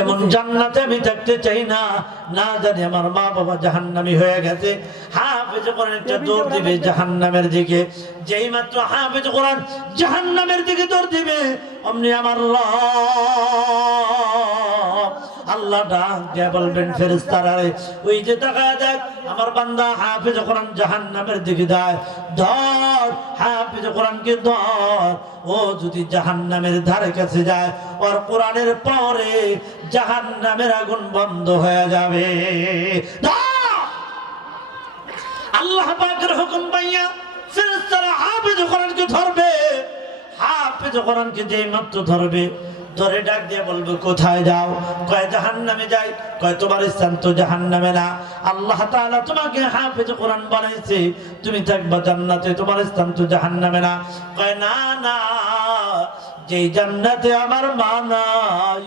এমন জান্নাতে আমি থাকতে চাই না, না জানি আমার মা বাবা জাহান্নামী হয়ে গেছে। হাফেজ কোরআন একটা দৌড় দিবে জাহান্নামের দিকে, যেই মাত্র হাফেজ কোরআন জাহান্নামের দিকে দৌড় দিবে, অমনি আমার আল্লাহ ডাক দিয়ে বলবেন ফেরেশতারা, ওই যে তাকায় দেখ আমার বান্দা হাফেজ কোরআন জাহান্নামের দিকে যায়, ধর হাফেজ কোরআনকে ধর। ও যদি জাহান্নামের ধারে কাছে যায়, ওর কোরআনের পরে জাহান্নামের আগুন বন্ধ হয়ে যাবে। আল্লাহ পাকের হুকুম পাইয়া ফেরেশতারা হাফেজ কোরআনকে ধরবে। হাফেজ কোরআনকে যেই মাত্র ধরবে, ধরে ডাক দিয়ে বলবে কোথায় যাও? কয় জাহান্নামে যাই। কয় তোমার স্থান তো জাহান্নামে না, আল্লাহ তাআলা তোমাকে হাফেজ কোরআন বানাইছে, তুমি থাকবা জান্নাতে, তোমার স্থান তো জাহান্নামে না। কয় না না, যেই জান্নাতে আমার মা নাই,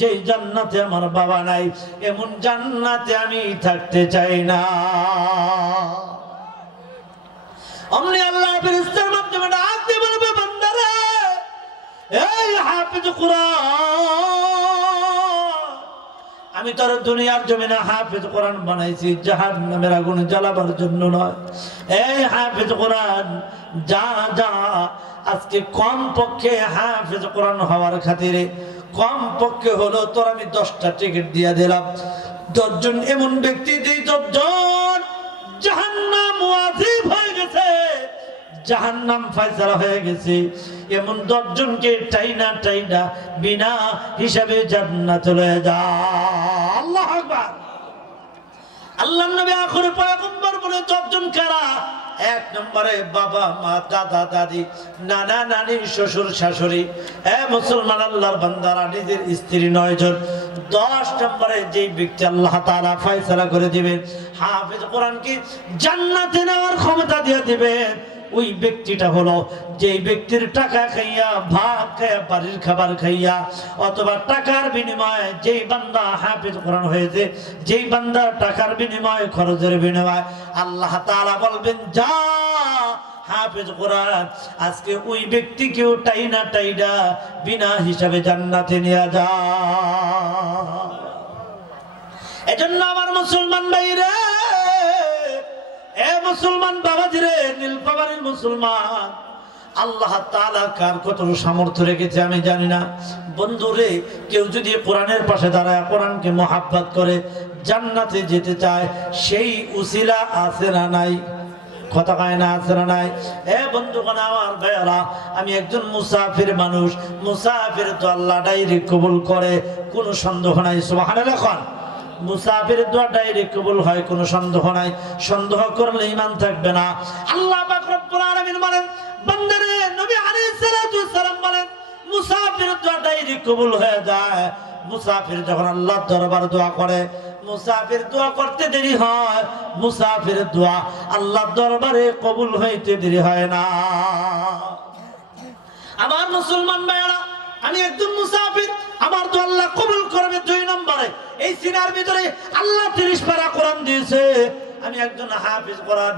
যেই জান্নাতে আমার বাবা নাই, এমন জান্নাতে আমি থাকতে চাই না। অমনি আল্লাহ ফেরেশতার মাধ্যমে ডাক দিয়ে বলবে বান্দারে, এই হাফেজ কোরআন, আমি তোর দুনিয়ার জমিনে হাফেজ কোরআন বানাইছি জাহান্নামের আগুন জ্বালাবার জন্য নয়। এই হাফেজ কোরআন যা যা, আজকে কম পক্ষে হাফেজ কোরআন হওয়ার খাতিরে কম পক্ষে হলো তোর আমি 10টা টিকিট দিয়ে দিলাম। 10 জন এমন ব্যক্তি, যেই 10 জন জাহান্নাম ওয়াজিব হয়ে গেছে, জাহান্নাম ফয়সালা হয়ে গেছে, এমন 10 জনকে টাইনা টাইনা বিনা হিসাবে জান্নাতে চলে যা। আল্লাহু আকবার। আল্লাহর নবী আখির পয়গম্বর বলে 10 জন কারা? 1 নম্বরে বাবা মা দাদা দাদি নানা নানি শ্বশুর শাশুড়ি। মুসলমান আল্লাহর বান্দারা, নিজের স্ত্রী 9 জন। 10 নম্বরে যেই ব্যক্তি আল্লাহ তাআলা ফয়সালা করে দিবেন হাফেজ কোরআনকে জান্নাতে নেওয়ার ক্ষমতা দিয়ে দিবেন, ওই ব্যক্তিটা হলো যেই ব্যক্তির টাকা খাইয়া, ভাত খাইয়া, বাড়ির খাবার খাইয়া, অথবা টাকার বিনিময়ে যেই বান্দা হাফেজ কোরআন হয়েছে, যেই বান্দা টাকার বিনিময়ে, খরচের বিনিময়ে আল্লাহ তাআলা বলবেন যা হাফেজ কোরআন আজকে ওই ব্যক্তিকেও টাইনা টাইনা বিনা হিসাবে জান্নাতে নিয়ে যা। এজন্য আমার মুসলমান ভাইরা, মুসলমান বাবাজিরে, নীলফামারীর মুসলমান, আল্লাহ তাআলা কার কত সামর্থ্য রেখেছে আমি জানি না। বন্ধুরে, কেউ যদি কোরআনের পাশে দাঁড়ায় কোরআনকে মহাব্বত করে জান্নাতে যেতে চায়, সেই উসিলা আছে না নাই? কথা কয় না, আছে না নাই? বন্ধুগণ আমার ভাইয়ারা, আমি একজন মুসাফির মানুষ, মুসাফির তো আল্লাহ ডাইরেক্ট কবুল করে, কোনো সন্দেহ নাই। সুবহানাল্লাহ। মুসাফিরের দোয়া ডাইরেক্ট কবুল হয়, কোনো সন্দেহ নাই। সন্দেহ করলে ঈমান থাকবে না। আল্লাহ পাক রব্বুল আলামিন বলেন, বান্দারে, নবী আলাইহিস সালাতু ওয়াস সালাম বলেন, মুসাফিরের দোয়া ডাইরেক্ট কবুল হয়ে যায়। মুসাফির যখন আল্লাহর দরবারে দোয়া করে, মুসাফির দোয়া করতে দেরি হয়, মুসাফিরের দোয়া আল্লাহর দরবারে কবুল হইতে দেরি হয় না। আমার মুসলমান ভাইরা, আমি একজন মুসাফির, আমার তো আল্লাহ কবুল করবে 2 নম্বরে। এই সিনার ভিতরে আল্লাহ 30 পারা কোরআন দিয়েছে। আমি একজন হাফেজ কোরআন,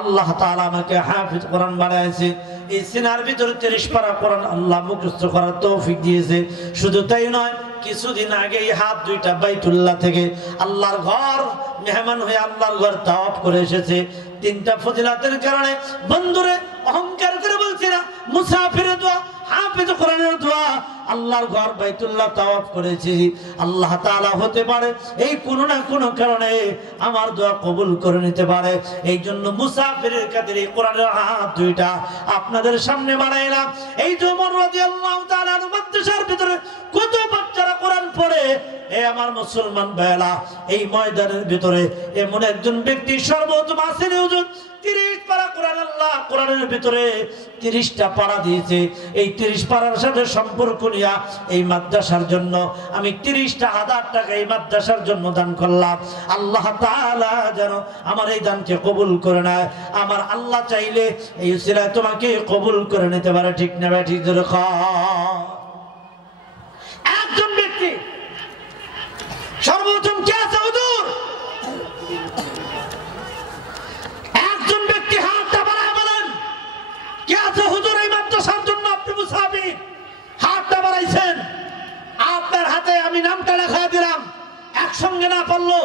আল্লাহ তাআলা আমাকে হাফেজ কোরআন বানাইছে। এই সিনার ভিতরে 30 পারা কোরআন আল্লাহ মুখস্থ করার তৌফিক দিয়েছে। শুধু তাই নয়, কিছুদিন আগে এই হাত 2টা বাইতুল্লাহ থেকে আল্লাহর ঘর মেহমান হয়ে আল্লাহর ঘর তাওয়াফ করে এসেছে। 3টা ফজিলাতের কারণে বন্ধুরে, অহংকার করে বলছি না, মুসাফিরের দোয়া, হাফেজ কোরআনের দোয়া, আল্লাহর ঘর বাইতুল্লাহ তাওয়াফ করেছি, আল্লাহ তাআলা হতে পারে এই কোনো না কোনো কারণে আমার দোয়া কবুল করে নিতে পারে। এই জন্য মুসাফিরের খাতিরে কোরআনের হাত 2টা আপনাদের সামনে বাড়াইলাম। এই যে ওমর রাদিয়াল্লাহু তাআলা মাদ্রাসার ভিতরে কত বাচ্চারা কোরআন পড়ে, আমার মুসলমান ভাইরা, এই ময়দানের ভিতরে এমন একজন ব্যক্তি সর্বোত্তম আছেন হুজুর, 30 পারা কোরআন আল্লাহ কোরআনের ভিতরে 30টা পারা দিয়েছে। এই 30 পারার সাথে সম্পর্ক নিয়া এই মাদ্রাসার জন্য আমি 30,000 টাকা এই মাদ্রাসার জন্য দান করলাম। আল্লাহ তাআলা যেন আমার এই দানকে কবুল করে নেয়। আমার আল্লাহ চাইলে এই উসিলায় তোমাকে কবুল করে নিতে পারে। ঠিক না ভাই? ঠিক জোরে একজন ব্যক্তি সর্বোত্তম কে আছে হুজুর? একজন ব্যক্তি হাতটা বাড়ায় বলেন, কে আছে হুজুর এই মাদ্রাসার জন্য? আপনি মুসাফির, হাতটা বাড়াইছেন, আপনার হাতে আমি না নামটা লেখা দিলাম, একসঙ্গে না পারলো